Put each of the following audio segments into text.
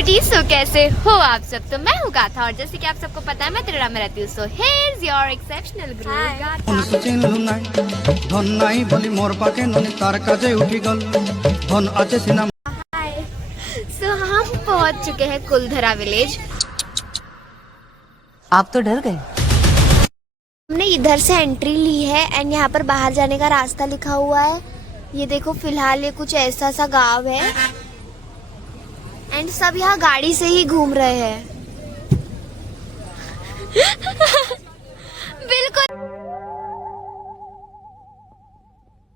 Beauty. सो कैसे हो आप सब? तो मैं हूँ गाथा और जैसे कि आप सबको पता है मैं त्रिपुरा में रहती हूँ। So here's your exceptional group Gatha. Hi. सो हम पहुँच चुके हैं कुलधरा विलेज। आप तो डर गए। हमने इधर से एंट्री ली है एंड यहाँ पर बाहर जाने का रास्ता लिखा हुआ है। ये देखो फिलहाल ये कुछ ऐसा सा गांव है एंड सब यहाँ गाड़ी से ही घूम रहे हैं। बिल्कुल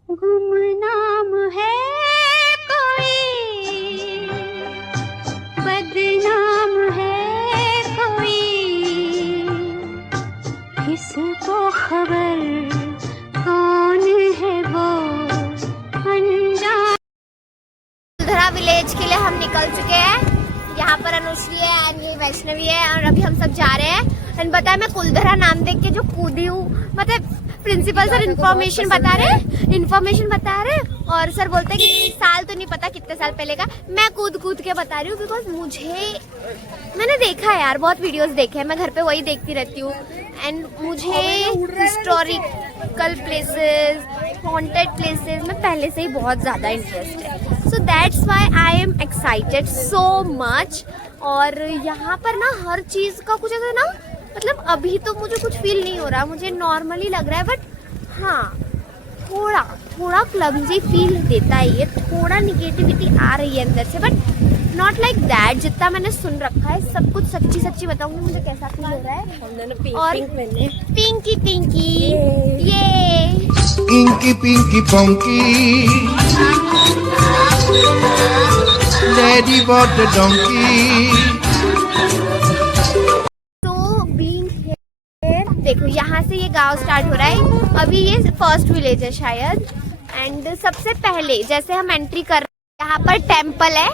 गुमनाम है कोई, बदनाम है कोई, किसको खबर कौन है वो अनजान। कुलधरा विलेज के लिए हम निकल चुके हैं। यहाँ पर अनुश्री है एंड ये वैष्णवी है और अभी हम सब जा रहे हैं। एंड पता है मैं कुलधरा नाम देख के जो कूदी हूँ, मतलब प्रिंसिपल सर इन्फॉर्मेशन बता रहे और सर बोलते हैं कि साल तो नहीं पता कितने साल पहले का, मैं कूद के बता रही हूँ बिकॉज मैंने देखा है यार, बहुत वीडियोस देखे हैं, मैं घर पे वही देखती रहती हूँ एंड मुझे हिस्टोरिकल प्लेसेस, हॉन्टेड प्लेसेस में पहले से ही बहुत ज़्यादा इंटरेस्ट है। So that's why I am excited so much. और यहाँ पर ना हर चीज़ का कुछ ऐसा ना, मतलब अभी तो मुझे कुछ फील नहीं हो रहा, मुझे नॉर्मली लग रहा है, बट हाँ थोड़ा क्लमजी फील देता है ये, थोड़ा निगेटिविटी आ रही है अंदर से, बट नॉट लाइक दैट। जितना मैंने सुन रखा है सब कुछ सच्ची बताऊंगी मुझे कैसा फील हो रहा है। और पिंकी ये inky pinky ponky lady bought donkey. देखो यहाँ से ये गांव स्टार्ट हो रहा है, अभी ये फर्स्ट विलेज है शायद। एंड सबसे पहले जैसे हम एंट्री कर रहे हैं, यहाँ पर टेम्पल है,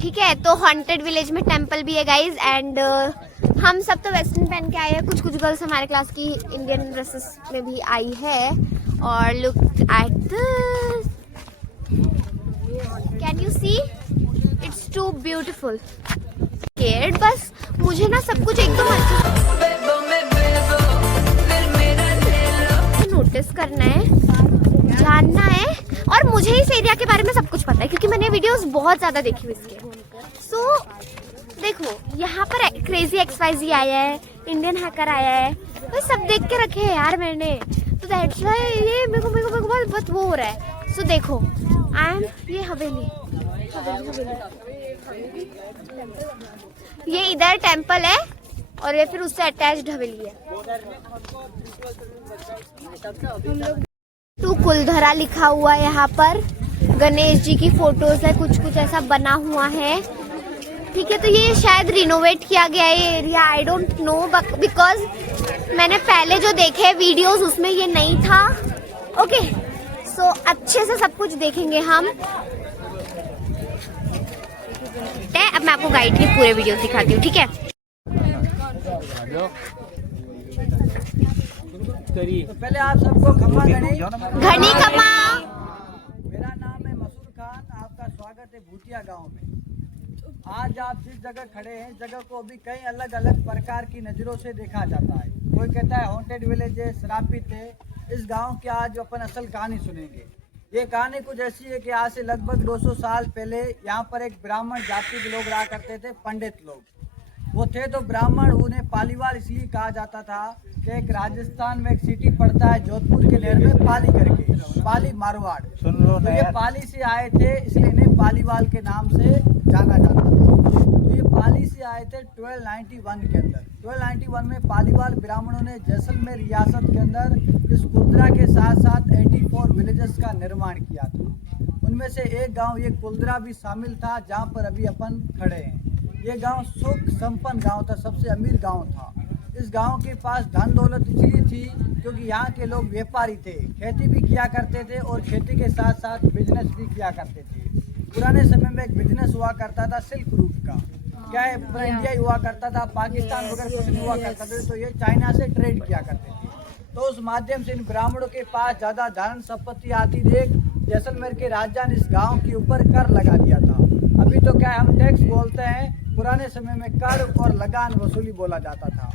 ठीक है। तो हॉन्टेड विलेज में टेम्पल भी है गाइज। एंड हम सब तो वेस्टर्न पहन के आए हैं, कुछ गर्ल्स हमारे क्लास की इंडियन ड्रेसेस में भी आई है। और look at this, can you see, it's too beautiful. बस मुझे ना सब कुछ एकदम नोटिस करना है, जानना है, और मुझे इस एरिया के बारे में सब कुछ पता है क्योंकि मैंने वीडियोस बहुत ज्यादा देखी हुई इसके। सो देखो यहाँ पर क्रेजी XYZ आया है, इंडियन हैकर आया है, वो सब देख के रखे हैं यार मैंने, तो दैट्स व्हाई ये मेरे को बहुत वो हो रहा है। सो देखो आई एम, ये हवेली, ये इधर टेम्पल है और ये फिर उससे अटैच्ड हवेली है। टू कुलधरा लिखा हुआ है यहाँ पर, गणेश जी की फोटोज है, कुछ ऐसा बना हुआ है, ठीक है। तो ये शायद रिनोवेट किया गया है area, I don't know, because मैंने पहले जो देखे वीडियोस उसमें ये नहीं था। ओके सो अच्छे से सब कुछ देखेंगे हम। अब मैं आपको गाइड की पूरे वीडियो दिखाती हूँ, ठीक है। तो पहले आप सबको खम्मा घनी खम्मा। मेरा नाम है मसूर खान, आपका स्वागत है भूतिया गांव में। आज आप जिस जगह खड़े हैं, जगह को भी कई अलग अलग प्रकार की नजरों से देखा जाता है। कोई कहता है हॉन्टेड विलेज है, श्रापित है। इस गांव की आज अपन असल कहानी सुनेंगे। ये कहानी कुछ ऐसी है कि आज से लगभग 200 साल पहले यहाँ पर एक ब्राह्मण जाति के लोग रहा करते थे, पंडित लोग वो थे। तो ब्राह्मण, उन्हें पालीवाल इसलिए कहा जाता था कि एक राजस्थान में एक सिटी पड़ता है जोधपुर के नेर में, पाली करके, पाली मारवाड़। तो ये पाली से आए थे इसलिए इन्हें पालीवाल के नाम से जाना जाता था। तो ये पाली से आए थे 1291 के अंदर। 1291 में पालीवाल ब्राह्मणों ने जैसलमेर रियासत के अंदर इस कुलधरा के साथ साथ 84 विलेजेस का निर्माण किया था। उनमें से एक गांव ये कुलधरा भी शामिल था, जहां पर अभी अपन खड़े हैं। ये गांव सुख संपन्न गांव था, सबसे अमीर गांव था। इस गांव के पास धन दौलत इसलिए थी क्योंकि यहाँ के लोग व्यापारी थे, खेती भी किया करते थे और खेती के साथ साथ बिजनेस भी किया करते थे। पुराने समय में एक बिजनेस हुआ करता था सिल्क रूट का, क्या है, पूरा इंडिया ही हुआ करता था, पाकिस्तान वगैरह कुछ नहीं हुआ करता था। तो ये चाइना से ट्रेड किया करते थे। तो उस माध्यम से इन ब्राह्मणों के पास ज़्यादा धन संपत्ति आती देख जैसलमेर के राजा ने इस गांव के ऊपर कर लगा दिया था। अभी अभी तो क्या है, हम टैक्स बोलते हैं, पुराने समय में कर और लगान वसूली बोला जाता था।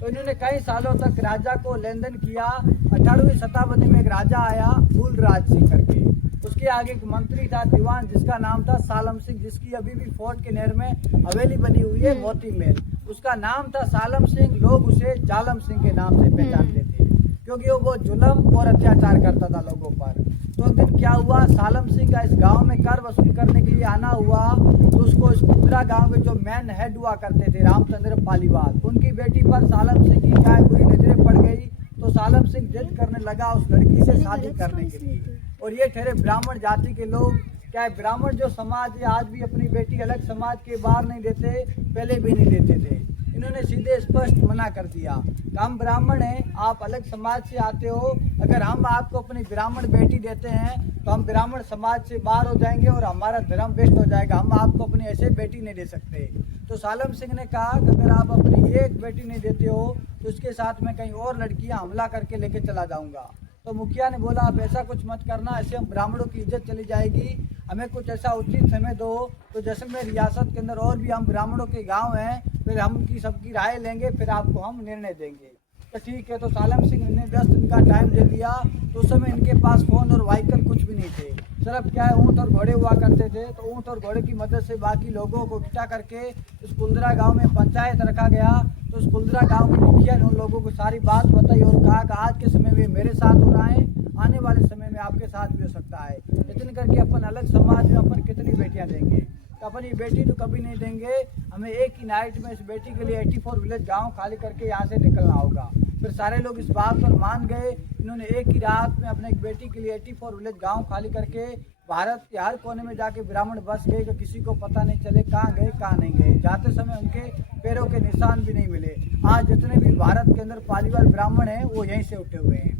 तो इन्होंने कई सालों तक राजा को लेन देन किया। 18वीं शताब्दी में एक राजा आया फूलराज सिंह करके, उसके आगे एक मंत्री था दीवान जिसका नाम था सालम सिंह, जिसकी अभी भी फोर्ट के नेर में हवेली बनी हुई है मोती महल। उसका नाम था सालम सिंह, लोग उसे जालम सिंह के नाम से पहचानते थे क्योंकि वो जुल्म और अत्याचार करता था लोगों पर। तो एक दिन क्या हुआ, सालम सिंह का इस गांव में कर वसूल करने के लिए आना हुआ। तो उसको इस कुंदरा गांव के जो मैन हेड हुआ करते थे रामचंद्र पालीवाल, उनकी बेटी पर सालम सिंह की क्या बुरी नजरें पड़ गई। तो सालम सिंह जिद करने लगा उस लड़की से शादी करने के लिए। और ये ठहरे ब्राह्मण जाति के लोग, क्या है ब्राह्मण जो समाज है आज भी अपनी बेटी अलग समाज के बाहर नहीं देते, पहले भी नहीं देते थे। इन्होंने सीधे स्पष्ट मना कर दिया, हम ब्राह्मण हैं, आप अलग समाज से आते हो, अगर हम आपको अपनी ब्राह्मण बेटी देते हैं तो हम ब्राह्मण समाज से बाहर हो जाएंगे और हमारा धर्म बेस्ट हो जाएगा, हम आपको अपनी ऐसे बेटी नहीं दे सकते। तो सालम सिंह ने कहा कि अगर आप अपनी एक बेटी नहीं देते हो तो उसके साथ में कहीं और लड़कियां हमला करके लेके चला जाऊंगा। तो मुखिया ने बोला आप ऐसा कुछ मत करना, ऐसे हम ब्राह्मणों की इज्जत चली जाएगी, हमें कुछ ऐसा उचित समय दो। तो जैसलमेर रियासत के अंदर और भी हम ब्राह्मणों के गांव हैं, फिर हम उनकी सबकी राय लेंगे, फिर आपको हम निर्णय देंगे। तो ठीक है, तो सालम सिंह ने 10 दिन का टाइम दे दिया। तो उस समय इनके पास फोन और व्हीकल कुछ भी नहीं थे, सिर्फ क्या है ऊँट और घोड़े हुआ करते थे। तो ऊँट और घोड़े की मदद से बाकी लोगों को इकट्ठा करके इस कुंदरा गांव में पंचायत रखा गया। तो इस कुंदरा गांव के मुखिया ने उन लोगों को सारी बात बताई और कहा कि आज के समय में मेरे साथ हो रहा है, आने वाले समय में आपके साथ भी हो सकता है। इतने करके अपन अलग समाज में अपन कितनी बेटियां देंगे, तो अपन ये बेटी तो कभी नहीं देंगे, हमें एक ही नाइट में इस बेटी के लिए 84 विलेज गांव खाली करके यहाँ से निकलना होगा। फिर सारे लोग इस बात पर मान गए। इन्होंने एक ही रात में अपने एक बेटी के लिए 84 विलेज गांव खाली करके भारत के हर कोने में जाके ब्राह्मण बस गए कि किसी को पता नहीं चले कहाँ गए कहाँ नहीं गए। जाते समय उनके पैरों के निशान भी नहीं मिले। आज जितने भी भारत के अंदर पालीवाल ब्राह्मण हैं वो यहीं से उठे हुए हैं।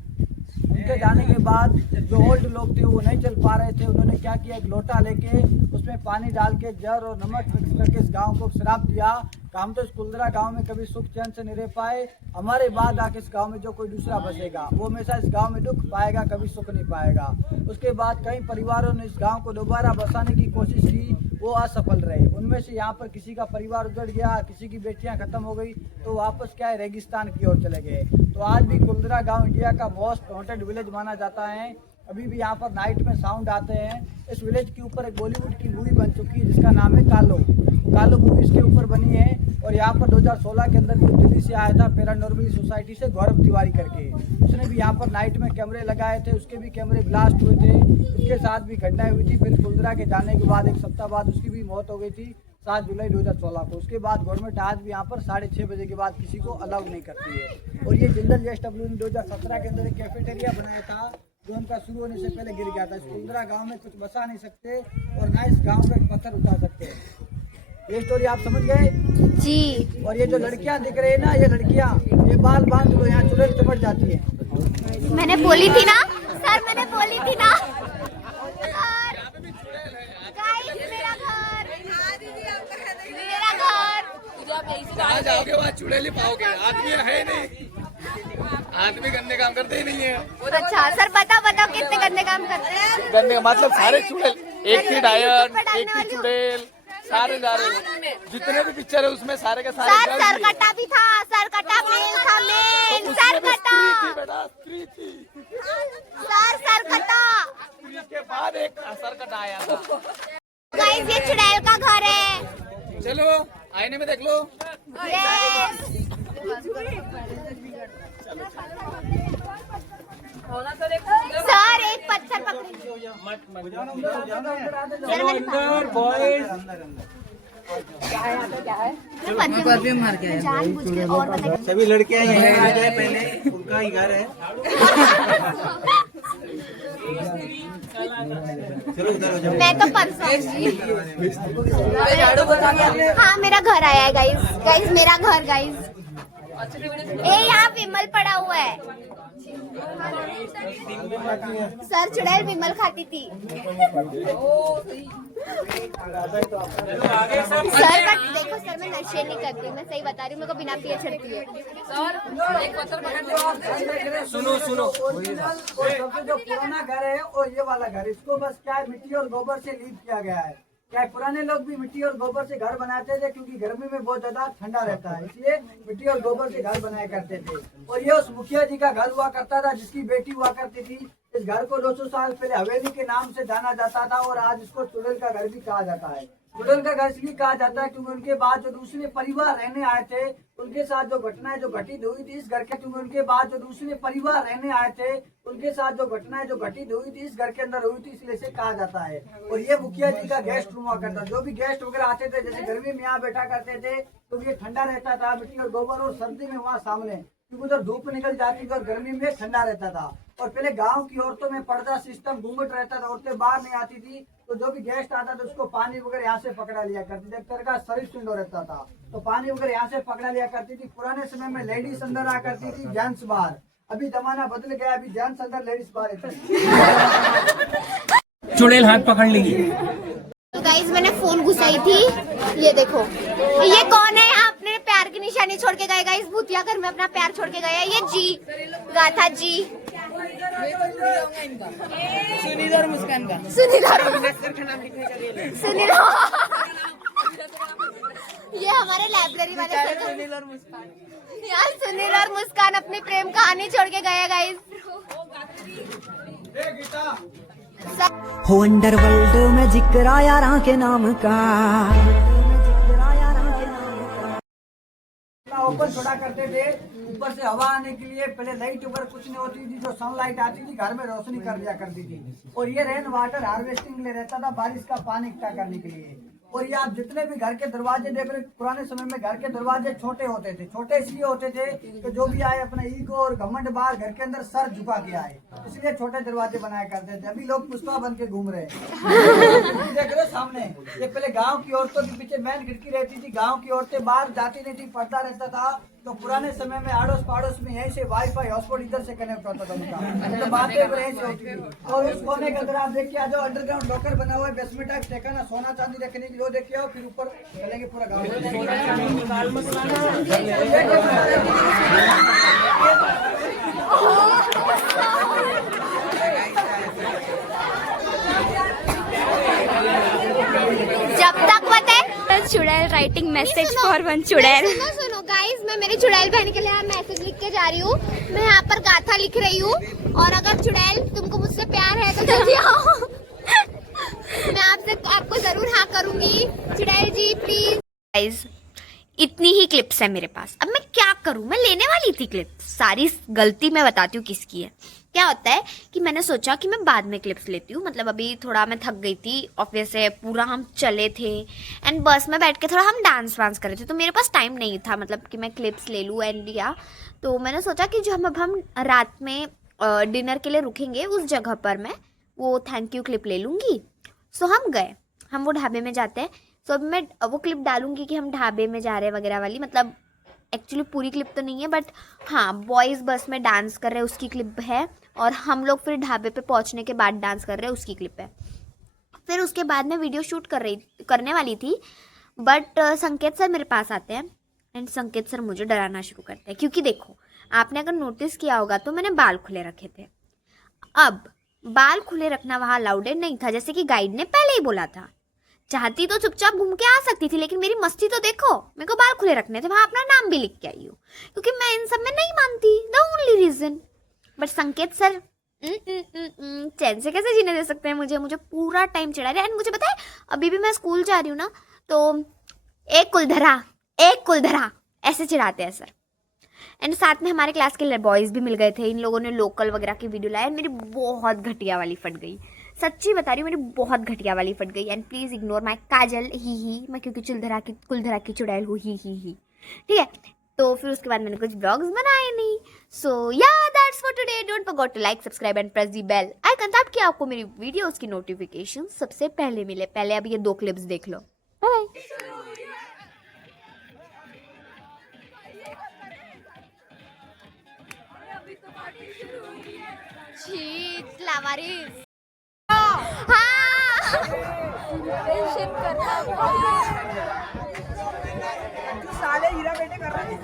उनके जाने के बाद जो ओल्ड लोग थे वो नहीं चल पा रहे थे, उन्होंने क्या किया, एक लोटा लेके उसमें पानी डाल के जर और नमक मिक्स करके इस गांव को श्राप दिया कि हम तो इस कुंदरा गांव में कभी सुख चैन से नहीं रह पाए, हमारे बाद आके इस गांव में जो कोई दूसरा बसेगा वो हमेशा इस गांव में दुख पाएगा, कभी सुख नहीं पाएगा। उसके बाद कई परिवारों ने इस गांव को दोबारा बसाने की कोशिश की, वो असफल रहे। उनमें से यहाँ पर किसी का परिवार उजड़ गया, किसी की बेटियां खत्म हो गई, तो वापस क्या है रेगिस्तान की ओर चले गए। तो आज भी कुंदरा गांव इंडिया का मोस्ट हॉन्टेड विलेज माना जाता है। अभी भी यहाँ पर नाइट में साउंड आते हैं। इस विलेज के ऊपर एक बॉलीवुड की मूवी बन चुकी है जिसका नाम है कालो। कालो मूवी इसके ऊपर बनी है। और यहाँ पर 2016 के अंदर जो दिल्ली से आया था पैरानॉर्मल सोसाइटी से गौरव तिवारी करके, उसने भी यहाँ पर नाइट में कैमरे लगाए थे, उसके भी कैमरे ब्लास्ट हुए थे, उसके साथ भी घटनाएं हुई थी। फिर कुंदरा के जाने के बाद एक सप्ताह बाद उसकी भी मौत हो गई थी 7 जुलाई 2016 को। उसके बाद गवर्नमेंट आज भी यहाँ पर 6:30 बजे के बाद किसी को अलाउ नहीं करती है। और ये जिंदल JSW ने 2017 के अंदर एक कैफेटेरिया बनाया था जो उनका शुरू होने से पहले गिर गया था। इस कुंदरा गांव में कुछ बसा नहीं सकते और ना इस गांव पे पत्थर उठा सकते हैं। ये स्टोरी आप समझ गए जी। और ये जो लड़कियां दिख रही है ना, ये लड़कियां ये बाल बांध लो, यहाँ चुड़ैल चिपट जाती है। मैंने बोली थी ना सर, मैंने बोली थी ना। मेरा घर जहाँ जाओगे वहाँ चुड़ैल पाओगे, आदमी है नहीं, आदमी गंदे काम करते ही नहीं है। अच्छा सर, बताओ कितने गंदे काम करते हैं? गंदे मतलब सारे चुड़ैल, एक थी डायन, एक थी चुड़ैल, सारे जितने भी पिक्चर है उसमें सारे के सारे सर सरकटा भी था, सरकटा मेल था, मेल सरकटा स्त्री थी, सर सरकटा। स्त्री के बाद एक सरकटा आया था। गाइस ये चुड़ैल का घर है। चलो आईने में देख लो। यस। सर एक पत्थर पकड़िए। सर मैंने जानबूझ के और बताइए। सभी लड़कियां यहीं आ जाए, पहले उनका ही घर है। चलो उधर हो जाओ। मैं तो परसों हाँ मेरा घर आया है गाइस मेरा घर गाइस। यहाँ विमल पड़ा हुआ है। सर चुड़ैल विमल खाती थी। सर बट देखो सर, मैं नशे नहीं करती, मैं सही बता रही हूँ, मेरे को बिना पिए चढ़ती है। सुनो सबसे जो पुराना घर है वो ये वाला घर, इसको बस क्या है मिट्टी और गोबर से लीप किया गया है। क्या है, पुराने लोग भी मिट्टी और गोबर से घर बनाते थे क्योंकि गर्मी में बहुत ज्यादा ठंडा रहता है, इसलिए मिट्टी और गोबर से घर बनाया करते थे। और ये उस मुखिया जी का घर हुआ करता था जिसकी बेटी हुआ करती थी। इस घर को 200 साल पहले हवेली के नाम से जाना जाता था और आज इसको चुड़ैल का घर भी कहा जाता है। चुड़ैल का घर इसलिए कहा जाता है क्योंकि उनके बाद जो दूसरे परिवार रहने आए थे उनके साथ जो घटनाएं जो घटित हुई थी इस घर के, क्योंकि उनके बाद जो दूसरे परिवार रहने आए थे उनके साथ जो घटनाएं जो घटित हुई थी इस घर के अंदर हुई थी, इसलिए से कहा जाता है। और ये मुखिया जी का गेस्ट रूम हुआ करता, जो भी गेस्ट वगैरह आते थे जैसे गर्मी में यहाँ बैठा करते थे तो ये ठंडा रहता था मिट्टी और गोबर, और सर्दी में वहाँ सामने क्योंकि उधर धूप निकल जाती थी और गर्मी में ठंडा रहता था। और पहले गांव की औरतों में पर्दा सिस्टम घूंघट रहता था, औरतें बाहर नहीं आती थी, तो जो भी गेस्ट आता था उसको पानी वगैरह यहाँ से पकड़ा लिया करती थी। एक तरह का शरीर सुंदर रहता था तो पानी वगैरह यहाँ से पकड़ा लिया करती थी। पुराने समय में लेडीज अंदर आ करती थी, जेंट्स बाहर। अभी जमाना बदल गया, अभी जेंट्स अंदर लेडीज बाहर रहती। चुड़ैल हाथ पकड़ ली। तो गाइस मैंने फोन घुसाई थी, ये देखो ये कौन है, अपने प्यार की निशानी छोड़ के गए गाइस, भूतिया घर में अपना प्यार छोड़ के गए। ये जी गाथा जी, सुनील और मुस्कान का सुनील ये हमारे लाइब्रेरी वाले सुनील और मुस्कान। यार सुनील और मुस्कान अपनी प्रेम कहानी छोड़ के गए गाइस। हो अंडरवर्ल्ड में जिक्र आया राह के नाम का, ओपन छोड़ा करते थे ऊपर से हवा आने के लिए। पहले लाइट वगैरह कुछ नहीं होती थी, जो सनलाइट आती थी घर में रोशनी कर दिया करती थी। और ये रेन वाटर हार्वेस्टिंग के लिए रहता था, बारिश का पानी इकट्ठा करने के लिए। और ये आप जितने भी घर के दरवाजे देख रहे, पुराने समय में घर के दरवाजे छोटे होते थे। छोटे इसलिए होते थे कि जो भी आए अपना ईगो और घमंड बाहर घर के अंदर सर झुका के आए, इसलिए छोटे दरवाजे बनाया करते थे। अभी लोग पुष्पा बन के घूम रहे हैं। देख रहे हो सामने, ये पहले गांव की औरतों के पीछे मेन खिड़की रहती थी, गांव की औरतें बाहर जाती नहीं थी, पर्दा रहता था। तो पुराने समय में आड़ोस पड़ोस में यहीं से वाईफाई हॉटस्पॉट इधर से कनेक्ट होता था उनका, तो बातें यहीं से होती थी। और उस कोने के अंदर आप देखिए, आ जाओ, अंडरग्राउंड लॉकर बना हुआ है, बेसमेंट टाइप ठिकाना सोना चांदी रखने के लिए, देखिए फिर ऊपर चलेंगे पूरा गाँव। जब तक बताए चुड़ैल राइटिंग मैसेज फॉर वन चुड़ैल। सुनो सुनो गाइस, मैं मेरी चुड़ैल बहन के लिए मैसेज लिख के जा रही हूँ। मैं यहाँ पर गाथा लिख रही हूँ, और अगर चुड़ैल तुमको मुझसे प्यार है तो जल्दी आओ। मैं आपको जरूर हाँ करूंगी। चुड़ैल जी प्लीज। गाइस इतनी ही क्लिप्स है मेरे पास, अब मैं क्या करूं, मैं लेने वाली थी क्लिप्स, सारी गलती मैं बताती हूँ किसकी है। क्या होता है कि मैंने सोचा कि मैं बाद में क्लिप्स लेती हूँ, मतलब अभी थोड़ा मैं थक गई थी ऑफिस से, पूरा हम चले थे एंड बस में बैठ के थोड़ा हम डांस वांस कर रहे थे, तो मेरे पास टाइम नहीं था मतलब कि मैं क्लिप्स ले लूँ एंड लिया। तो मैंने सोचा कि जो हम रात में डिनर के लिए रुकेंगे उस जगह पर मैं वो थैंक यू क्लिप ले लूँगी। सो हम गए, हम वो ढाबे में जाते हैं। सो अब मैं वो क्लिप डालूंगी कि हम ढाबे में जा रहे हैं वगैरह वाली, मतलब एक्चुअली पूरी क्लिप तो नहीं है बट हाँ, बॉयज़ बस में डांस कर रहे हैं उसकी क्लिप है, और हम लोग फिर ढाबे पे पहुंचने के बाद डांस कर रहे हैं उसकी क्लिप है। फिर उसके बाद मैं वीडियो शूट करने वाली थी, बट संकेत सर मेरे पास आते हैं एंड संकेत सर मुझे डराना शुरू करते हैं, क्योंकि देखो आपने अगर नोटिस किया होगा तो मैंने बाल खुले रखे थे। अब बाल खुले रखना वहाँ अलाउड नहीं था, जैसे कि गाइड ने पहले ही बोला था। चाहती तो चुपचाप घूम के आ सकती थी, लेकिन मेरी मस्ती तो देखो, मेरे को बाल खुले रखने थे, वहाँ अपना नाम भी लिख के आई हूँ, क्योंकि मैं इन सब में नहीं मानती, द ओनली रीजन। बट संकेत सर चैन से कैसे जीने दे सकते हैं मुझे पूरा टाइम चिढ़ा रहे। एंड मुझे पता है अभी भी मैं स्कूल जा रही हूँ ना, तो एक कुलधरा ऐसे चिढ़ाते हैं सर। एंड साथ में हमारे क्लास के बॉयज़ भी मिल गए थे, इन लोगों ने लोकल वगैरह की वीडियो लाया, मेरी बहुत घटिया वाली फट गई, सच्ची बता रही हूँ, मेरी बहुत घटिया वाली फट गई। एंड प्लीज़ इग्नोर माई काजल, ही मैं क्योंकि कुलधरा की चुड़ैल हूँ, ही ठीक है। तो फिर उसके बाद मैंने कुछ ब्लॉग्स बनाए नहीं। So yeah that's for today, don't forget to like subscribe and press the bell icon, ताकि आपको मेरी वीडियोस की नोटिफिकेशन सबसे पहले मिले। पहले अब ये 2 क्लिप्स देख लो, बाय। शीट लावारिस। साले हीरा बेटे कर रहे हैं।